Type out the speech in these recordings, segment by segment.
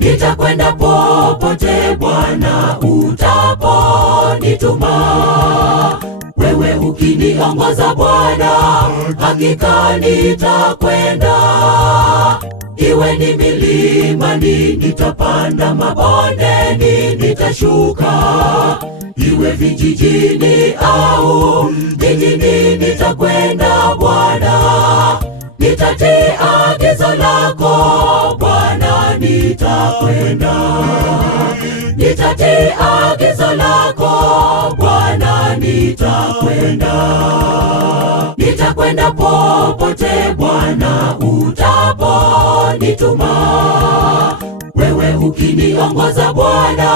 Nitakwenda popote Bwana utaponituma. Wewe ukiniongoza Bwana, hakika nitakwenda. Iwe ni milimani nitapanda, mabondeni nitashuka. Iwe vijijini au mijini nitakwenda Bwana. Nitatii agizo lako Bwana, nitakwenda. Nitatii agizo lako Bwana, nitakwenda. Nitakwenda popote Bwana utaponituma. Wewe ukiniongoza Bwana,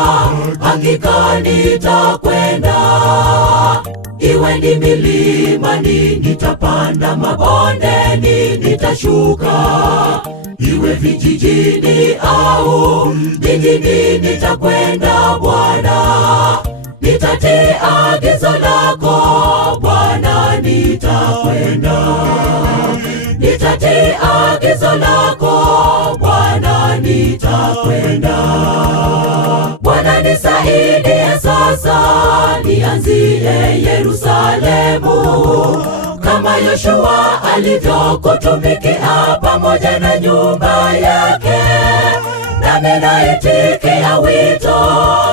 hakika nitakwenda. Iwe ni milimani nitapanda, mabondeni nitashuka. Iwe vijijini au mijini nitakwenda Bwana. Nitatii agizo lako Bwana, nitakwenda. Nitatii agizo lako Bwana, nitakwenda. Bwana nisaidie sasa, nianzie Yerusalemu. Kama Yoshua alivyokutumikia pamoja na nyumba yake, nami naitikia wito,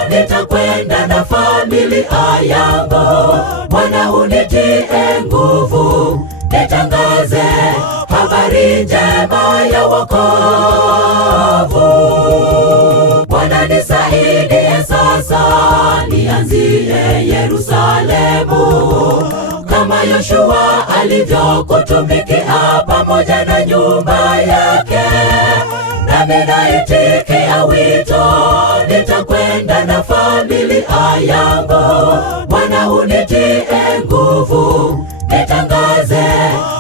nitakwenda na familia yangu. Bwana unitie nguvu, nitangaze habari njema ya wokovu. Bwana nisaidie sasa, nianzie Yerusalemu. Kama Yoshua alivyokutumikia pamoja na nyumba yake, nami naitikia wito, nitakwenda na familia yangu. Bwana unitie nguvu, nitangaze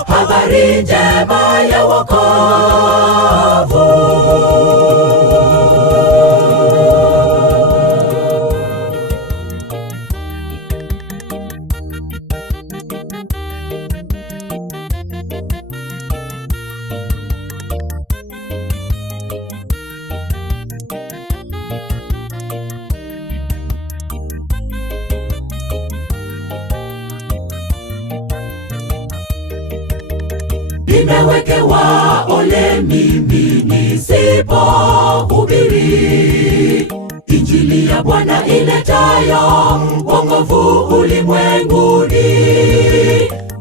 habari njema ya wokovu. Nimewekewa ole mimi nisipohubiri Injili ya Bwana iletayo wokovu ulimwenguni.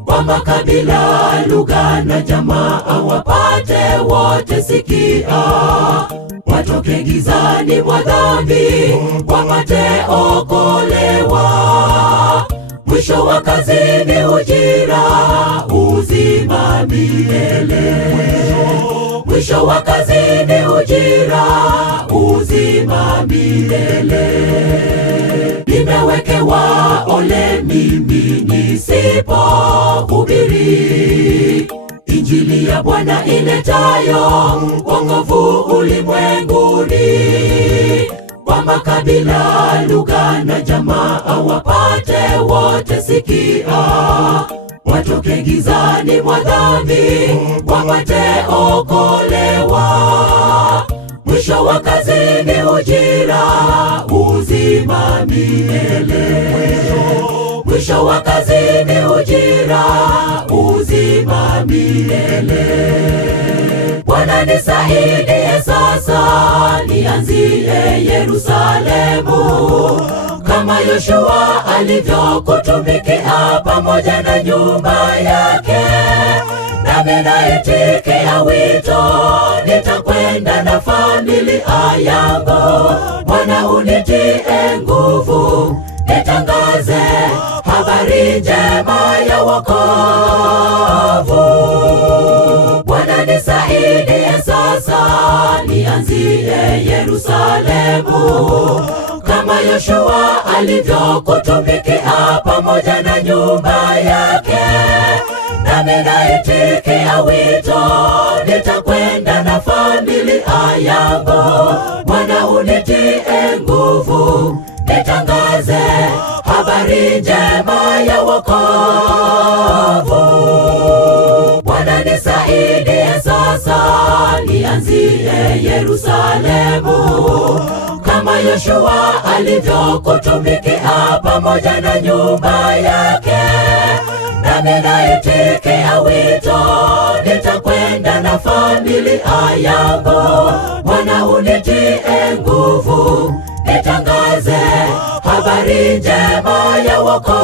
Kwa makabila, lugha na jamaa wapate wote sikia. Watoke gizani mwa dhambi, wapate okolewa. Mwisho wa kazi ni ujira, uzima milele. Mwisho wa kazi ni ujira, uzima milele. Nimewekewa ole mimi nisipohubiri Injili ya Bwana iletayo wokovu ulimwenguni. Kwa makabila, lugha na jamaa wapate wote sikia. Watoke gizani mwa dhambi, wapate okolewa. Mwisho wa kazi ni ujira, uzima milele. Mwisho wa kazi ni ujira, uzima milele. Bwana nisaidie sasa, nianzie Yerusalemu. Kama Yoshua alivyokutumikia pamoja na nyumba yake, nami naitikia wito, nitakwenda na familia yangu. Bwana unitie nguvu, nitangaze habari njema ya wokovu. Bwana nisaidie sasa, nianzie Yerusalemu. Kama Yoshua alivyokutumikia pamoja na nyumba yake, nami naitikia wito, nitakwenda na familia yangu. Bwana unitie nguvu, nitangaze habari njema ya wokovu. Bwana nisaidie sasa, nianzie Yerusalemu, kama Yoshua alivyokutumikia pamoja na nyumba yake. Nami naitikia wito, nitakwenda na familia yangu. Bwana unitie nguvu, nitangaze habari njema ya wokovu.